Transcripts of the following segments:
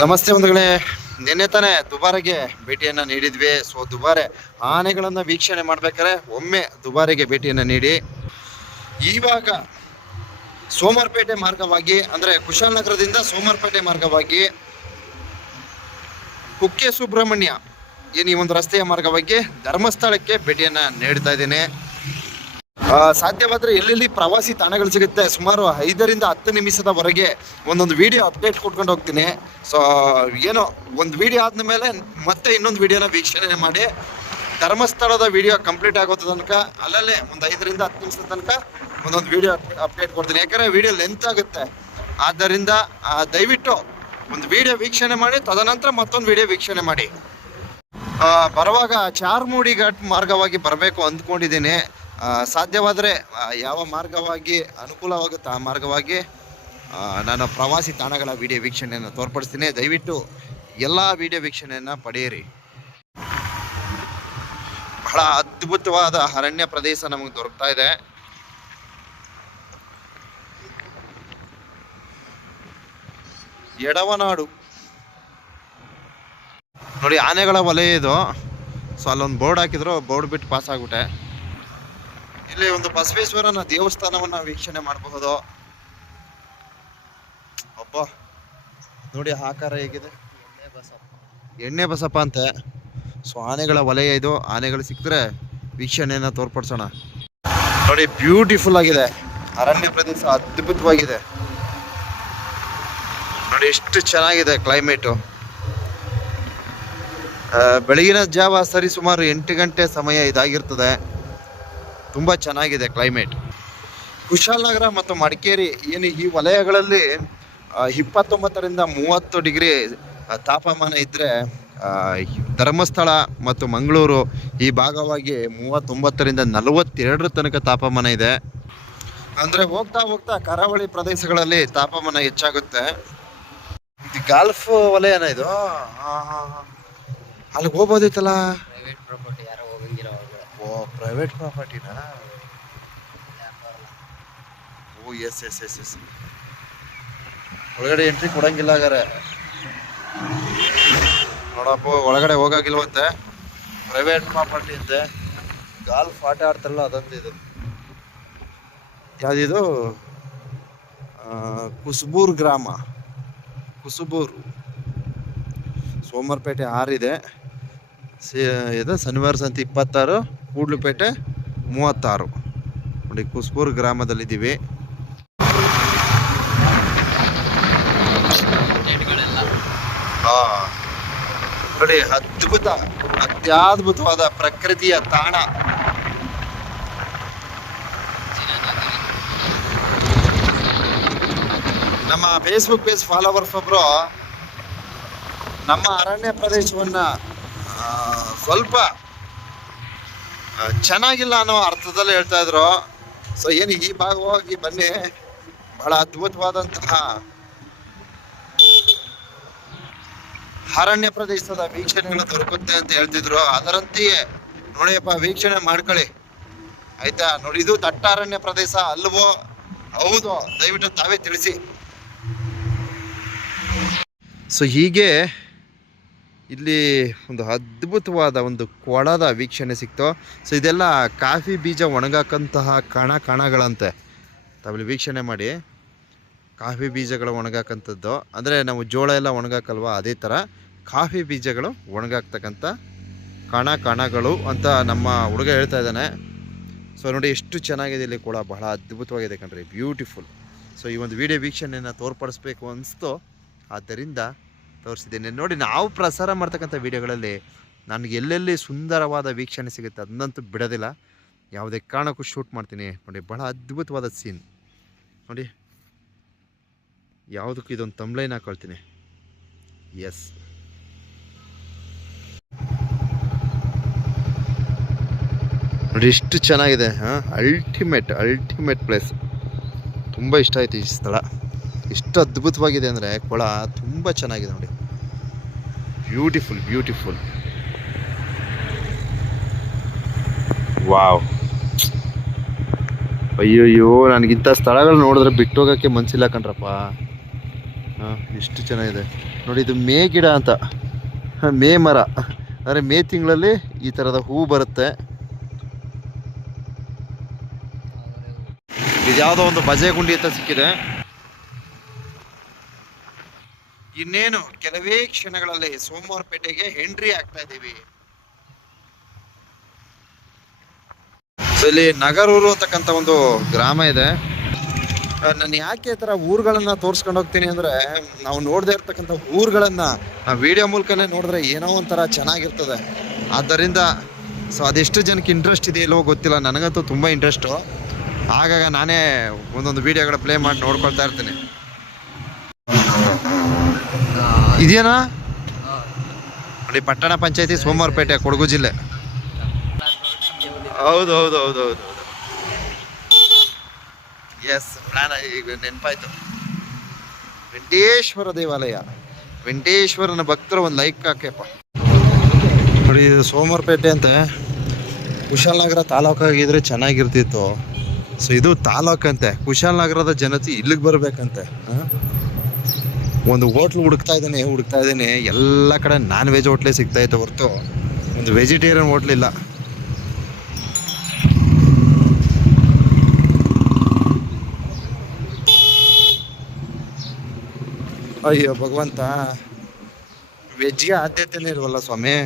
ನಮಸ್ತೆ ಬಂಧುಗಳೇ. ನಿನ್ನೆ ತಾನೇ ದುಬಾರೆಗೆ ಭೇಟಿಯನ್ನು ನೀಡಿದ್ವಿ. ದುಬಾರೆ ಆನೆಗಳನ್ನು ವೀಕ್ಷಣೆ ಮಾಡ್ಬೇಕಾದ್ರೆ ಒಮ್ಮೆ ದುಬಾರೆಗೆ ಭೇಟಿಯನ್ನು ನೀಡಿ ಇವಾಗ ಸೋಮವಾರಪೇಟೆ ಮಾರ್ಗವಾಗಿ ಅಂದರೆ ಕುಶಾಲನಗರದಿಂದ ಸೋಮವಾರಪೇಟೆ ಮಾರ್ಗವಾಗಿ ಕುಕ್ಕೆ ಸುಬ್ರಹ್ಮಣ್ಯ ಈ ಒಂದು ರಸ್ತೆಯ ಮಾರ್ಗವಾಗಿ ಧರ್ಮಸ್ಥಳಕ್ಕೆ ಭೇಟಿಯನ್ನು ನೀಡ್ತಾ ಇದ್ದೇನೆ. ಸಾಧ್ಯವಾದರೆ ಎಲ್ಲೆಲ್ಲಿ ಪ್ರವಾಸಿ ತಾಣಗಳು ಸಿಗುತ್ತೆ ಸುಮಾರು 5ರಿಂದ 10 ನಿಮಿಷದವರೆಗೆ ಒಂದೊಂದು ವಿಡಿಯೋ ಅಪ್ಡೇಟ್ ಕೊಟ್ಕೊಂಡು ಹೋಗ್ತೀನಿ. ಸೊ ಏನೋ ಒಂದು ವಿಡಿಯೋ ಆದಮೇಲೆ ಮತ್ತೆ ಇನ್ನೊಂದು ವಿಡಿಯೋನ ವೀಕ್ಷಣೆ ಮಾಡಿ ಧರ್ಮಸ್ಥಳದ ವಿಡಿಯೋ ಕಂಪ್ಲೀಟ್ ಆಗೋ ತನಕ ಅಲ್ಲಲ್ಲೇ ಒಂದು 5ರಿಂದ 10 ನಿಮಿಷದ ತನಕ ಒಂದೊಂದು ವಿಡಿಯೋ ಅಪ್ಡೇಟ್ ಕೊಡ್ತೀನಿ. ಯಾಕಂದರೆ ವಿಡಿಯೋ ಲೆಂತ್ ಆಗುತ್ತೆ. ಆದ್ದರಿಂದ ದಯವಿಟ್ಟು ಒಂದು ವಿಡಿಯೋ ವೀಕ್ಷಣೆ ಮಾಡಿ, ತದನಂತರ ಮತ್ತೊಂದು ವಿಡಿಯೋ ವೀಕ್ಷಣೆ ಮಾಡಿ. ಬರುವಾಗ ಚಾರ್ಮುಡಿ ಘಾಟ್ ಮಾರ್ಗವಾಗಿ ಬರಬೇಕು ಅಂದ್ಕೊಂಡಿದ್ದೀನಿ. ಸಾಧ್ಯವಾದರೆ ಯಾವ ಮಾರ್ಗವಾಗಿ ಅನುಕೂಲವಾಗುತ್ತೆ ಆ ಮಾರ್ಗವಾಗಿ ನಾನು ಪ್ರವಾಸಿ ತಾಣಗಳ ವಿಡಿಯೋ ವೀಕ್ಷಣೆಯನ್ನು ತೋರ್ಪಡಿಸ್ತೀನಿ. ದಯವಿಟ್ಟು ಎಲ್ಲ ವಿಡಿಯೋ ವೀಕ್ಷಣೆಯನ್ನು ಪಡೆಯಿರಿ. ಬಹಳ ಅದ್ಭುತವಾದ ಅರಣ್ಯ ಪ್ರದೇಶ ನಮಗೆ ದೊರಕ್ತಾ ಇದೆ. ಎಡವನಾಡು ನೋಡಿ, ಆನೆಗಳ ವಲಯ ಇದು. ಸೊ ಅಲ್ಲೊಂದು ಬೋರ್ಡ್ ಹಾಕಿದ್ರು, ಬೋರ್ಡ್ ಬಿಟ್ಟು ಪಾಸ್ ಆಗ್ಬಿಟ್ಟೆ. ಇಲ್ಲಿ ಒಂದು ಬಸವೇಶ್ವರನ ದೇವಸ್ಥಾನವನ್ನ ವೀಕ್ಷಣೆ ಮಾಡಬಹುದು. ಒಬ್ಬ ನೋಡಿ ಆಕಾರ ಹೇಗಿದೆ, ಎಣ್ಣೆ ಬಸಪ್ಪ ಅಂತೆ. ಸೊ ಆನೆಗಳ ವಲಯ ಇದು. ಆನೆಗಳು ಸಿಕ್ಕಿದ್ರೆ ವೀಕ್ಷಣೆಯನ್ನ ತೋರ್ಪಡಿಸೋಣ. ನೋಡಿ, ಬ್ಯೂಟಿಫುಲ್ ಆಗಿದೆ ಅರಣ್ಯ ಪ್ರದೇಶ, ಅದ್ಭುತವಾಗಿದೆ. ನೋಡಿ ಎಷ್ಟು ಚೆನ್ನಾಗಿದೆ ಕ್ಲೈಮೇಟು. ಬೆಳಗಿನ ಜಾವ ಸರಿ ಸುಮಾರು 8 ಗಂಟೆ ಸಮಯ ಇದಾಗಿರ್ತದೆ. ತುಂಬ ಚೆನ್ನಾಗಿದೆ ಕ್ಲೈಮೇಟ್. ಕುಶಾಲನಗರ ಮತ್ತು ಮಡಿಕೇರಿ ಏನು ಈ ವಲಯಗಳಲ್ಲಿ 29ರಿಂದ 30 ಡಿಗ್ರಿ ತಾಪಮಾನ ಇದ್ದರೆ, ಧರ್ಮಸ್ಥಳ ಮತ್ತು ಮಂಗಳೂರು ಈ ಭಾಗವಾಗಿ 39ರಿಂದ 42 ತನಕ ತಾಪಮಾನ ಇದೆ. ಅಂದರೆ ಹೋಗ್ತಾ ಹೋಗ್ತಾ ಕರಾವಳಿ ಪ್ರದೇಶಗಳಲ್ಲಿ ತಾಪಮಾನ ಹೆಚ್ಚಾಗುತ್ತೆ. ಇದು ಗಾಲ್ಫ್ ವಲಯನ ಇದು. ಅಲ್ಲಿಗೆ ಹೋಗ್ಬೋದಿತ್ತಲ್ಲ. ಪ್ರೈವೇಟ್ ಪ್ರಾಪರ್ಟಿ ಯಾರೋ ಹೋಗಂಗಿಲ್ಲ. ಓ, ಪ್ರೈವೇಟ್ ಪ್ರಾಪರ್ಟಿನಾ? ಓ ಎಸ್ ಎಸ್ ಎಸ್ ಎಸ್ ಒಳಗಡೆ ಎಂಟ್ರಿ ಕೊಡಂಗಿಲ್ಲ ಹಾಗಾರೆ. ನೋಡಪ್ಪ, ಒಳಗಡೆ ಹೋಗಾಗಿಲ್ವಂತೆ. ಪ್ರೈವೇಟ್ ಪ್ರಾಪರ್ಟಿ ಅಂತೆ. ಗಾಲ್ಫ್ ಆಟ ಆಡ್ತಾರಲ್ಲ ಅದಂತ ಇದು. ಯಾವುದಿದು? ಕುಸ್ಬೂರ್ ಗ್ರಾಮ, ಕುಸುಬೂರು. ಸೋಮವಾರಪೇಟೆ 6 ಇದೆ. ಇದು ಶನಿವಾರ ಸಂತೆ 26, ಕೂಡ್ಲುಪೇಟೆ 36. ನೋಡಿ, ಕುಸ್ಬೂರ್ ಗ್ರಾಮದಲ್ಲಿದ್ದೀವಿ. ನೋಡಿ, ಅತ್ಯದ್ಭುತವಾದ ಪ್ರಕೃತಿಯ ತಾಣ. ನಮ್ಮ ಫೇಸ್ಬುಕ್ ಪೇಜ್ ಫಾಲೋವರ್ಸ್ ಒಬ್ರು ನಮ್ಮ ಅರಣ್ಯ ಪ್ರದೇಶವನ್ನ ಸ್ವಲ್ಪ ಚೆನ್ನಾಗಿಲ್ಲ ಅನ್ನೋ ಅರ್ಥದಲ್ಲಿ ಹೇಳ್ತಾ ಇದ್ರು. ಸೊ ಏನು ಈ ಭಾಗವಾಗಿ ಬನ್ನಿ, ಬಹಳ ಅದ್ಭುತವಾದಂತಹ ಅರಣ್ಯ ಪ್ರದೇಶದ ವೀಕ್ಷಣೆಗಳು ದೊರಕುತ್ತೆ ಅಂತ ಹೇಳ್ತಿದ್ರು. ಅದರಂತೆಯೇ ನೋಡಿಯಪ್ಪ, ವೀಕ್ಷಣೆ ಮಾಡ್ಕೊಳ್ಳಿ ಆಯ್ತಾ. ನೋಡಿ, ಇದು ದಟ್ಟ ಅರಣ್ಯ ಪ್ರದೇಶ ಅಲ್ವೋ? ಹೌದು, ದಯವಿಟ್ಟು ತಾವೇ ತಿಳಿಸಿ. ಸೊ ಹೀಗೆ ಇಲ್ಲಿ ಒಂದು ಅದ್ಭುತವಾದ ಒಂದು ಕೊಳದ ವೀಕ್ಷಣೆ ಸಿಕ್ತು. ಸೊ ಇದೆಲ್ಲ ಕಾಫಿ ಬೀಜ ಒಣಗಾಕಂತಹ ಕಣಗಳಂತೆ. ತಾವಿಲ್ಲಿ ವೀಕ್ಷಣೆ ಮಾಡಿ, ಕಾಫಿ ಬೀಜಗಳು ಒಣಗಾಕಂಥದ್ದು. ಅಂದರೆ ನಾವು ಜೋಳ ಎಲ್ಲ ಒಣಗಾಕಲ್ವ, ಅದೇ ಥರ ಕಾಫಿ ಬೀಜಗಳು ಒಣಗಾಕ್ತಕ್ಕಂಥ ಕಣಗಳು ಅಂತ ನಮ್ಮ ಹುಡುಗ ಹೇಳ್ತಾ ಇದ್ದಾನೆ. ಸೊ ನೋಡಿ ಎಷ್ಟು ಚೆನ್ನಾಗಿದೆ ಇಲ್ಲಿ ಕೊಳ, ಬಹಳ ಅದ್ಭುತವಾಗಿದೆ ಕಣ್ರಿ, ಬ್ಯೂಟಿಫುಲ್. ಸೊ ಈ ಒಂದು ವಿಡಿಯೋ ವೀಕ್ಷಣೆಯನ್ನು ತೋರ್ಪಡಿಸ್ಬೇಕು ಅನಿಸ್ತು, ಆದ್ದರಿಂದ ತೋರಿಸಿದ್ದೇನೆ. ನೋಡಿ, ನಾವು ಪ್ರಸಾರ ಮಾಡ್ತಕ್ಕಂಥ ವಿಡಿಯೋಗಳಲ್ಲಿ ನನಗೆ ಎಲ್ಲೆಲ್ಲಿ ಸುಂದರವಾದ ವೀಕ್ಷಣೆ ಸಿಗುತ್ತೆ ಅದನ್ನಂತೂ ಬಿಡೋದಿಲ್ಲ. ಯಾವುದೇ ಕಾರಣಕ್ಕೂ ಶೂಟ್ ಮಾಡ್ತೀನಿ. ನೋಡಿ, ಬಹಳ ಅದ್ಭುತವಾದ ಸೀನ್ ನೋಡಿ. ಯಾವುದಕ್ಕೂ ಇದೊಂದು ತಮ್ಲೈನ್ ಹಾಕೊಳ್ತೀನಿ. ಎಸ್, ನೋಡಿ ಎಷ್ಟು ಚೆನ್ನಾಗಿದೆ. Ultimate place. ತುಂಬ ಇಷ್ಟ ಆಯಿತು ಈ ಸ್ಥಳ. ಎಷ್ಟು ಅದ್ಭುತವಾಗಿದೆ ಅಂದರೆ ಕೊಳ ತುಂಬ ಚೆನ್ನಾಗಿದೆ ನೋಡಿ. ಬ್ಯೂಟಿಫುಲ್. ವಾವ್. ಅಯ್ಯೋಯ್ಯೋ, ನನಗಿಂಥ ಸ್ಥಳಗಳು ನೋಡಿದ್ರೆ ಬಿಟ್ಟು ಹೋಗೋಕ್ಕೆ ಮನಸ್ಸಿಲ್ಲ ಕಣ್ರಪ್ಪ. ಹಾಂ ಎಷ್ಟು ಚೆನ್ನಾಗಿದೆ ನೋಡಿ. ಇದು ಮೇ ಗಿಡ ಅಂತ, ಮೇ ಮರ. ಅಂದರೆ ಮೇ ತಿಂಗಳಲ್ಲಿ ಈ ಥರದ ಹೂ ಬರುತ್ತೆ. ಇದ್ಯಾವುದೋ ಒಂದು ಬಜೆ ಗುಂಡಿ ಅಂತ ಸಿಕ್ಕಿದೆ. ಇನ್ನೇನು ಕೆಲವೇ ಕ್ಷಣಗಳಲ್ಲಿ ಸೋಮವಾರಪೇಟೆಗೆ ಎಂಟ್ರಿ ಆಗ್ತಾ ಇದ್ದೀವಿ. ಸೊ ಇಲ್ಲಿ ನಗರೂರು ಅಂತಕ್ಕಂಥ ಒಂದು ಗ್ರಾಮ ಇದೆ. ನಾನು ಯಾಕೆ ಈ ಥರ ಊರುಗಳನ್ನು ತೋರಿಸ್ಕೊಂಡು ಹೋಗ್ತೀನಿ ಅಂದರೆ, ನಾವು ನೋಡದೇ ಇರ್ತಕ್ಕಂಥ ಊರುಗಳನ್ನು ವಿಡಿಯೋ ಮೂಲಕನೇ ನೋಡಿದ್ರೆ ಏನೋ ಒಂಥರ ಚೆನ್ನಾಗಿರ್ತದೆ. ಆದ್ದರಿಂದ ಸೊ ಅದೆಷ್ಟು ಜನಕ್ಕೆ ಇಂಟ್ರೆಸ್ಟ್ ಇದೆ ಇಲ್ವೋ ಗೊತ್ತಿಲ್ಲ, ನನಗಂತೂ ತುಂಬ ಇಂಟ್ರೆಸ್ಟು. ಆಗಾಗ ನಾನೇ ಒಂದೊಂದು ವೀಡಿಯೋಗಳ ಪ್ಲೇ ಮಾಡಿ ನೋಡ್ಕೊಳ್ತಾ ಇರ್ತೀನಿ. ಇದೇನಾ ನೋಡಿ, ಪಟ್ಟಣ ಪಂಚಾಯತಿ ಸೋಮವಾರಪೇಟೆ, ಕೊಡಗು ಜಿಲ್ಲೆ. ಹೌದು ಹೌದು ಹೌದು ಹೌದು ಹೌದು. ಎಸ್, ಪ್ಲಾನ್ ಈಗ ನೆನಪಾಯ್ತು. ವೆಂಕಟೇಶ್ವರ ದೇವಾಲಯ, ವೆಂಕಟೇಶ್ವರನ ಭಕ್ತರು ಒಂದು ಲೈಕ್ ಹಾಕ್ಯಪ್ಪ. ನೋಡಿ ಇದು ಸೋಮವಾರಪೇಟೆ ಅಂತ, ಕುಶಾಲನಗರ ತಾಲೂಕಾಗಿದ್ರೆ ಚೆನ್ನಾಗಿರ್ತಿತ್ತು. ಸೊ ಇದು ತಾಲೂಕಂತೆ, ಕುಶಾಲನಗರದ ಜನತೆ ಇಲ್ಲಿಗೆ ಬರಬೇಕಂತೆ. ಒಂದು ಹೋಟ್ಲು ಹುಡುಕ್ತಾ ಇದ್ದೇನೆ. ಎಲ್ಲ ಕಡೆ ನಾನ್ ವೆಜ್ ಹೋಟ್ಲೇ ಸಿಗ್ತಾಯಿತ್ತು ಹೊರತು ಒಂದು ವೆಜಿಟೇರಿಯನ್ ಹೋಟ್ಲಿಲ್ಲ. ಅಯ್ಯೋ ಭಗವಂತ, ವೆಜ್ಗೆ ಆದ್ಯತೆನೇ ಇಲ್ವಲ್ಲ ಸ್ವಾಮಿ.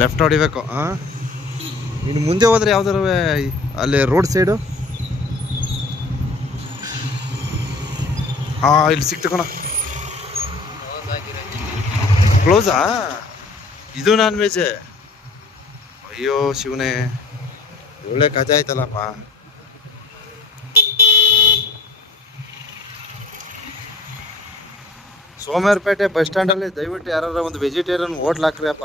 ಲೆಫ್ಟ್ ಹೊಡಿಬೇಕು. ಇನ್ನು ಮುಂದೆ ಹೋದ್ರೆ ಯಾವ್ದಾರು ಅಲ್ಲಿ ರೋಡ್ ಸೈಡು ಇಲ್ಲಿ ಸಿಕ್ತು ಕಣ. ಕ್ಲೋಸಾ? ಇದು ನಾನ್ ವೆಜ್? ಅಯ್ಯೋ ಶಿವನೇ, ಒಳ್ಳೆ ಕಜಾ ಆಯ್ತಲ್ಲಪ್ಪ. ಸೋಮವಾರಪೇಟೆ ಬಸ್ ಸ್ಟ್ಯಾಂಡಲ್ಲಿ ದಯವಿಟ್ಟು ಯಾರು ಒಂದು ವೆಜಿಟೇರಿಯನ್ ಹೋಟ್ಲ್ ಹಾಕ್ರಿ ಅಪ್ಪ.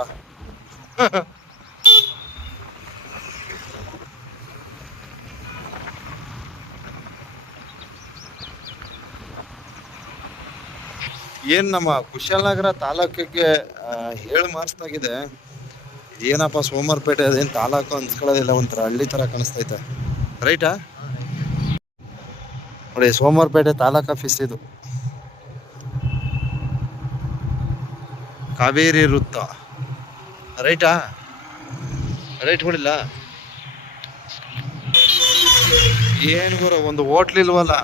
ಏನು ನಮ್ಮ ಕುಶಾಲನಗರ ತಾಲೂಕಿಗೆ ಹೇಳು ಮಾರ್ಚ್ದಾಗಿದೆ. ಏನಪ್ಪ ಸೋಮವಾರಪೇಟೆ ಅದೇನು ತಾಲೂಕು ಅನ್ಸ್ಕೊಳ್ಳೋದಿಲ್ಲ, ಒಂಥರ ಹಳ್ಳಿ ಥರ ಕಾಣಿಸ್ತೈತೆ. ರೈಟಾ? ನೋಡಿ ಸೋಮವಾರಪೇಟೆ ತಾಲೂಕು ಆಫೀಸ್ ಇದು. ಕಾವೇರಿ ವೃತ್ತ. ರೈಟಾ? ರೈಟ್ ಹೊಡಿಲ್ಲ? ಏನು ಗುರು, ಒಂದು ಹೋಟ್ಲಿಲ್ವಲ್ಲ.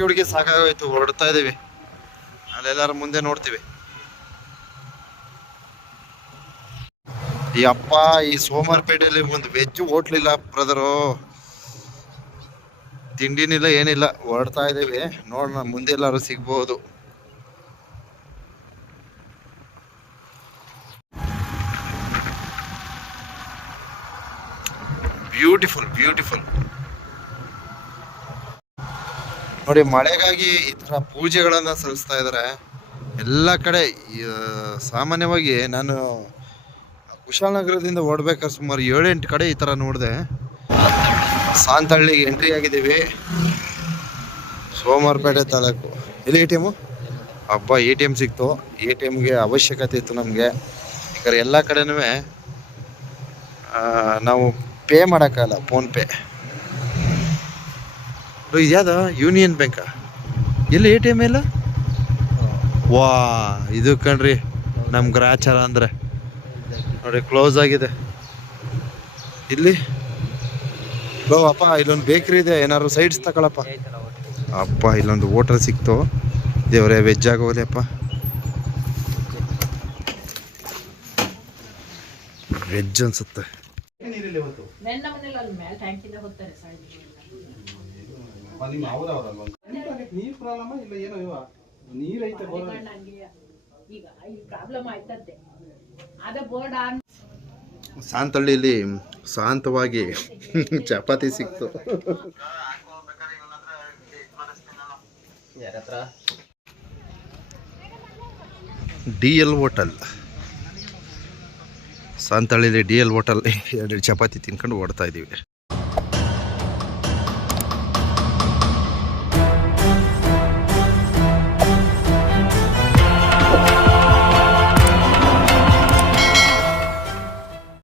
ಹುಡುಗಿ ಸಾಕಾಗೋಯ್ತು, ಹೊರಡ್ತಾ ಇದ್ದೀವಿ. ಅಲ್ಲೆಲ್ಲರ ಮುಂದೆ ನೋಡ್ತೀವಿ. ಈ ಅಪ್ಪ, ಈ ಸೋಮವಾರಪೇಟೆಯಲ್ಲಿ ಒಂದು ವೆಜ್ ಹೋಟ್ಲಿಲ್ಲ ಬ್ರದರು, ತಿಂಡಿನಿಲ್ಲ ಏನಿಲ್ಲ. ಹೊರಡ್ತಾ ಇದ್ದೀವಿ, ನೋಡೋಣ ಮುಂದೆ ಎಲ್ಲಾರು ಸಿಗ್ಬೋದು. Beautiful beautiful. ನೋಡಿ, ಮಳೆಗಾಗಿ ಈ ಥರ ಪೂಜೆಗಳನ್ನು ಸಲ್ಲಿಸ್ತಾ ಇದ್ದಾರೆ ಎಲ್ಲ ಕಡೆ. ಸಾಮಾನ್ಯವಾಗಿ ನಾನು ಕುಶಾಲನಗರದಿಂದ ಓಡ್ಬೇಕಾದ್ರೆ ಸುಮಾರು 7-8 ಕಡೆ ಈ ಥರ ನೋಡಿದೆ. ಸಾಂತಹಳ್ಳಿಗೆ ಎಂಟ್ರಿ ಆಗಿದ್ದೀವಿ, ಸೋಮವಾರಪೇಟೆ ತಾಲೂಕು. ಎಲ್ಲಿ ATM? ಹಬ್ಬ, ATM ಸಿಕ್ತು. ATMಗೆ ಅವಶ್ಯಕತೆ ಇತ್ತು ನಮಗೆ. ಯಾಕಂದರೆ ಎಲ್ಲ ಕಡೆನೂ ನಾವು ಪೇ ಮಾಡೋಕ್ಕಲ್ಲ, ಫೋನ್ಪೇ. ಇದ್ಯಾವುದು ಯೂನಿಯನ್ ಬ್ಯಾಂಕಾ? ಎಲ್ಲಿ ATM ಇಲ್ಲ? ವಾ, ಇದು ಕಣ್ರಿ ನಮ್ಮ ಗ್ರಾಚಾರ ಅಂದರೆ. ನೋಡಿ ಕ್ಲೋಸ್ ಆಗಿದೆ ಇಲ್ಲಿ. ಅಪ್ಪ, ಇಲ್ಲೊಂದು ಬೇಕ್ರಿ ಇದೆ, ಏನಾದ್ರು ಸೈಡ್ಸ್ ತಗೊಳಪ್ಪ. ಅಪ್ಪ, ಇಲ್ಲೊಂದು ಹೋಟೆಲ್ ಸಿಕ್ತು. ದೇವರೇ, ವೆಜ್ ಆಗೋದೆ ಅಪ್ಪ, ವೆಜ್ ಅನ್ಸುತ್ತೆ. ಸಾಂತಹಳ್ಳಿಯಲ್ಲಿ ಶಾಂತವಾಗಿ ಚಪಾತಿ ಸಿಕ್ತು. DL ಹೋಟೆಲ್, ಸಾಂತಹಳ್ಳಿಯಲ್ಲಿ DL ಹೋಟೆಲ್. 2 ಚಪಾತಿ ತಿನ್ಕೊಂಡು ಓಡ್ತಾ ಇದ್ದೀವಿ.